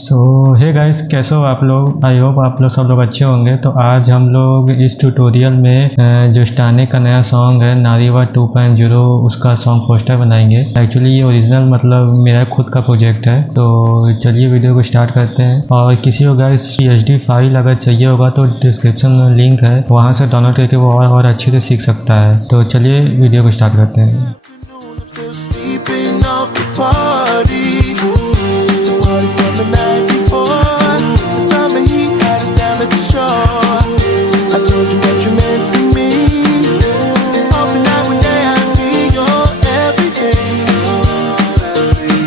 सो hey guys, कैसे हो आप लोग। आई होप आप लोग सब लोग अच्छे होंगे। तो आज हम लोग इस ट्यूटोरियल में जो StarNick का नया सॉन्ग है नारीवाद 2.0 उसका सॉन्ग पोस्टर बनाएंगे। एक्चुअली ये ओरिजिनल मतलब मेरा खुद का प्रोजेक्ट है। तो चलिए वीडियो को स्टार्ट करते हैं। और किसी को गाइस PSD फाइल अगर चाहिए होगा तो डिस्क्रिप्शन में लिंक है, वहाँ से डाउनलोड करके वो और अच्छे से सीख सकता है। तो चलिए वीडियो को स्टार्ट करते हैं। The night before, the summer heat had us down at the shore. I told you what you meant to me. Hoping that one day I'd be your everything.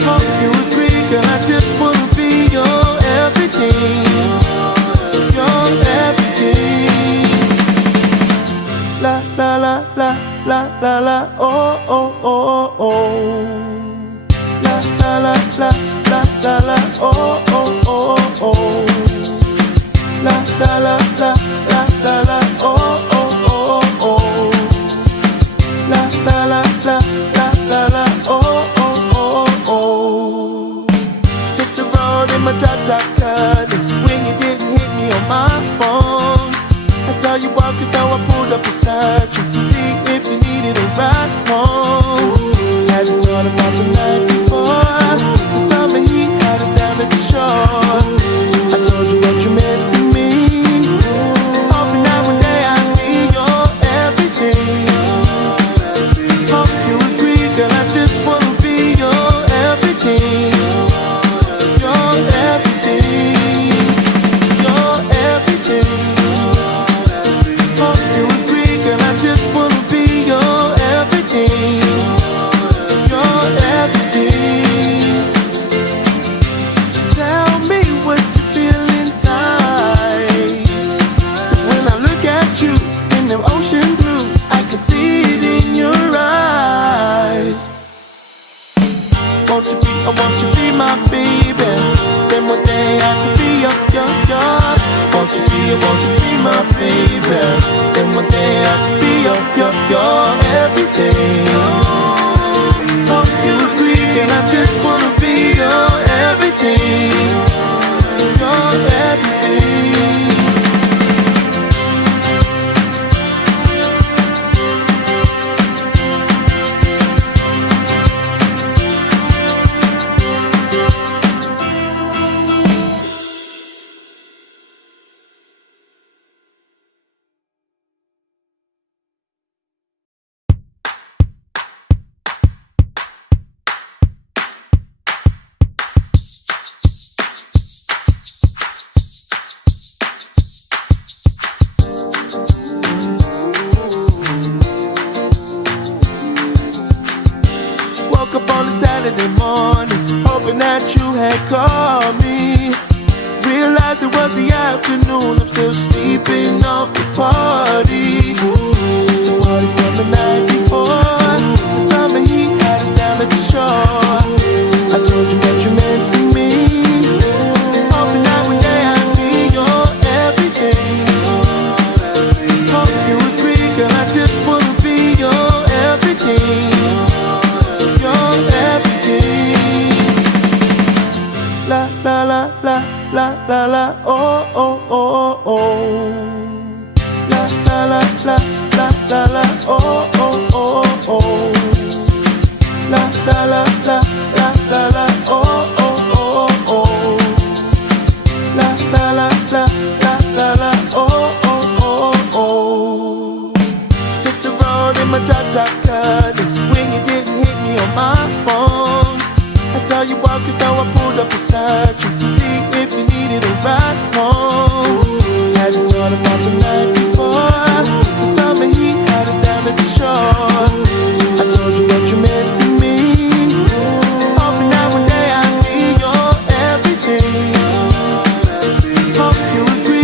Hope you agree, girl, I just wanna be your everything. Your everything. La la la la la la la, oh oh oh oh. La la la la la la, oh oh oh oh. La la la la la la, oh oh oh oh. La la la la la la, oh oh oh oh. Hit the road in my drop-top Cadillac when you didn't hit me on my phone. I saw you walking, so I pulled up beside you to see if you needed a ride home. Hadn't thought about the night before. The summer heat had us down at the shore. I told you what you meant to me. Hoping that one day I'd be your everything. Hope you agree, girl, I just wanna be your everything. Your everything. Your everything. Hope you agree, girl, I just wanna be your everything. Your everything. Tell me what you feel inside. 'Cause when I look at you in them ocean blue, I can see it in your eyes. Won't you be my baby? Then one day I could be your. Won't you be my baby? Then one day I could be your everything. Hope you agree, and I just wanna be your everything. Your everything. Woke up on a Saturday morning, hoping that you had called me. Realized it was the afternoon, I'm still sleeping off the party. The party from the night before, the summer heat had us down at the shore. I told you what you meant to me. Hoping that one day I'd be your everything. Hope you agree, girl, I just wanna be your everything. Your everything. La la la la la la la, oh oh oh oh. La la la la la la, oh oh oh oh. La la la la la la, oh oh oh oh. La la la la la, oh oh oh oh. Hit the road in my drop-top Cadillac when you didn't hit me on my phone. I saw you walking, so I pulled up beside you to see if you needed a ride home. Hadn't thought about the night before. The summer heat had us down at the shore. I told you what you meant to me. Hoping that one day I'd be your everything. Hope you agree.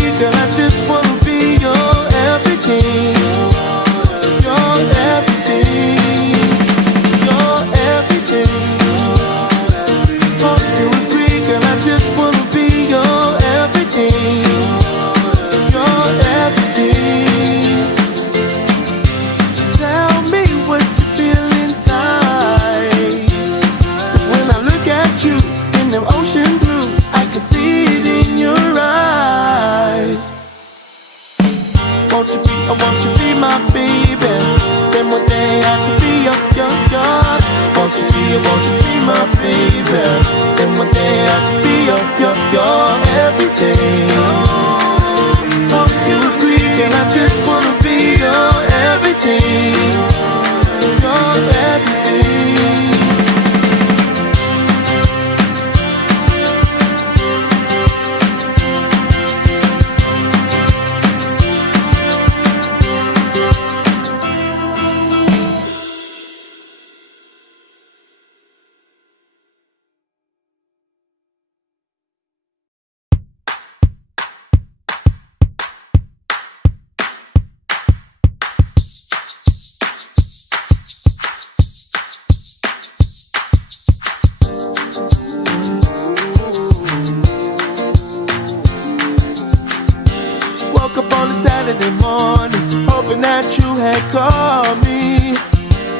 Saturday morning, hoping that you had called me.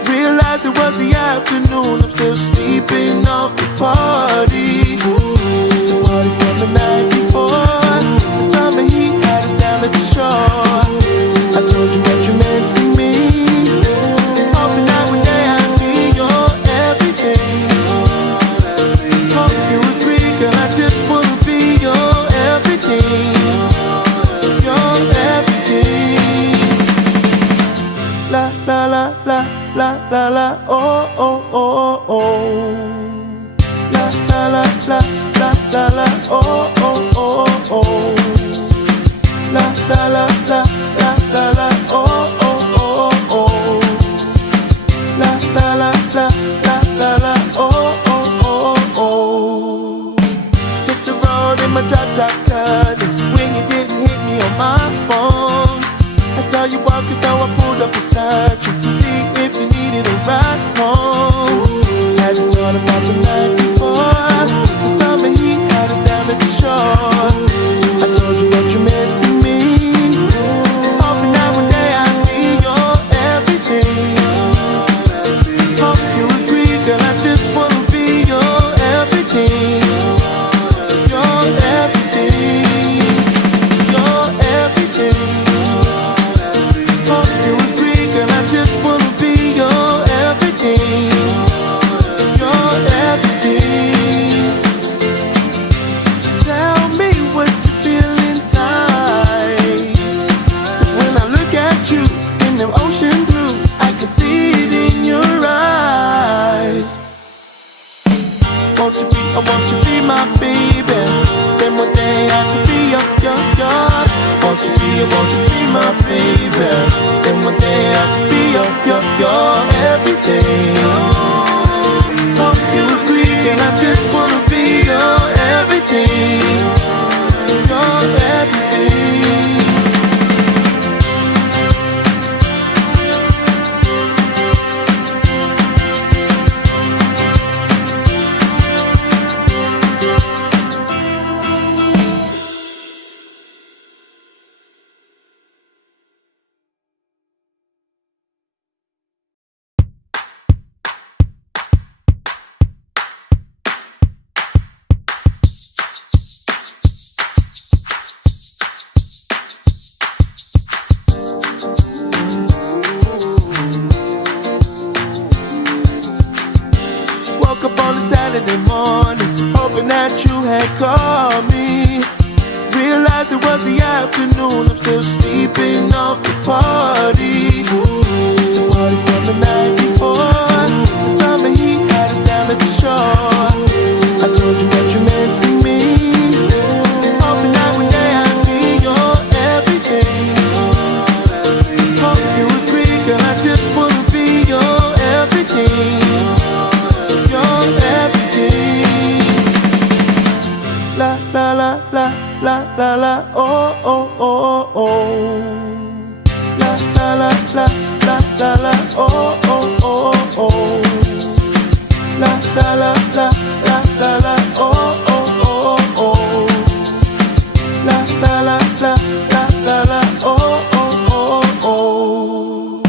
Realized it was the afternoon, I'm still sleeping off the party. The party from the night before, the summer heat had us down at the shore. I told you what you meant to me, hoping that one day I'd be your everything. Hope you agree, girl, I just wanna be your everything. Your everything. La la la la la la la, oh oh oh oh. La la la la la la la, oh oh oh oh. La la la la la la la, oh oh oh oh. La la la la la la la, oh oh oh oh. Hit the road in my drop-top colors when you didn't hit me on my phone. I saw you walking, so I pulled up beside you to see if you needed a ride home. Hadn't thought about the night before, the summer heat had us down at the shore. I told you what you meant to me, hoping that one day I'd be your everything. Hope you agree, girl, I just wanna be your everything. Your everything. Your everything. Hope you agree, girl, I just wanna be your everything. Your everything. Tell me what you feel inside. 'Cause when I look at you in them ocean blue, I can see it in your eyes. I want you be my baby. Then one day I could be your. Won't you be my baby? Then one day I could be your everything. Hope you agree, and I just wanna be your everything. Your everything. Woke up on a Saturday morning, hoping that you had called me. Realized it was the afternoon, I'm still sleeping off the party. The party from the night before, the summer heat had us down at the shore. I told you what you meant to me, hoping that one day I'd be your everything. Hope you agree, girl, I just wanna be your everything. Your everything. La la la la la la la, oh oh oh oh. La la la la la la la, oh oh oh oh. La la la la la la la, oh oh oh oh. La la la la la la la, oh oh oh oh.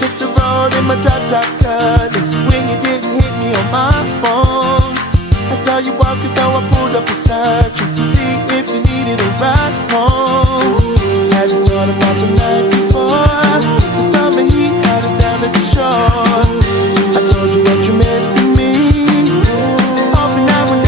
Hit the road in my drop-top colors when you didn't hit me on my phone. I saw you walking, so I pulled up beside you to see if you needed a ride home. Hadn't thought about the night before, the summer heat had us down at the shore. I told you what you meant to me, hoping that one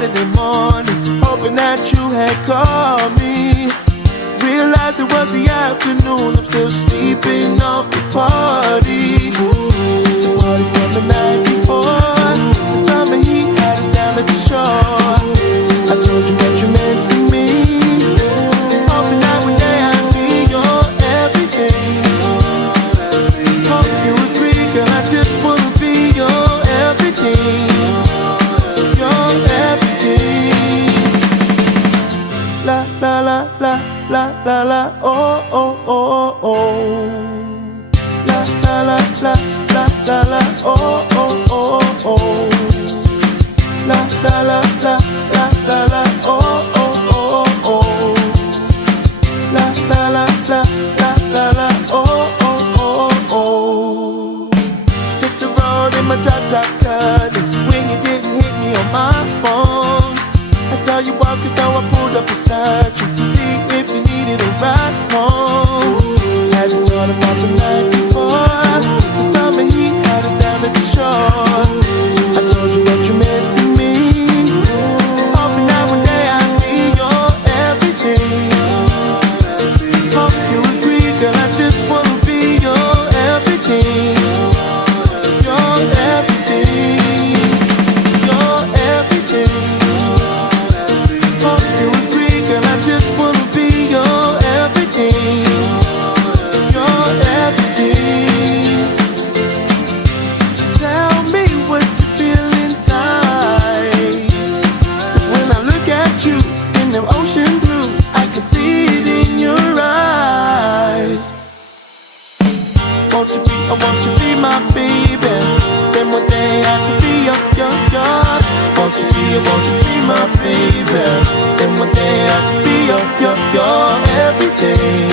Saturday morning, hoping that you had called me. Realized it was the afternoon, I'm still sleeping off the party. The party from the night before, the summer heat had us down at the shore. I told you what you meant to me, hoping that one day I'd be your everything. Hope you agree, girl, I just wanna be your everything. Your everything. La la la la la la la oh oh oh oh. La la la la la la la oh oh oh oh. La la la la la la la oh oh oh oh. La la la la la la la oh oh oh oh. Hit the road in my drop cut. It's when you didn't hit me on my phone. I saw you walking, so I pulled up beside you to see if you needed a ride home. Hadn't thought about the night before. The summer heat had us down at the shore. I told you what you meant to me, hoping that one day I'd be your everything. Hope you agree, girl, I just wanna be your everything. Your everything. Your everything. Hope you agree, girl, I just wanna be your everything. Your everything. Tell me what you feel inside. 'Cause when I look at you in them ocean blue, I can see it in your eyes. Won't you be my baby? Then one day I can be your. Won't you be my baby? Then one day I can be your everything.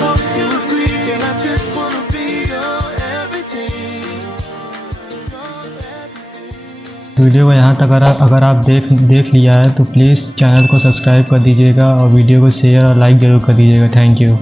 Hope you agree, and I just wanna be your everything. Your everything. Video को यहाँ तक अगर आप देख लिया है तो please channel को सब्सक्राइब कर दीजिएगा और वीडियो को शेयर और लाइक ज़रूर कर दीजिएगा। Thank you.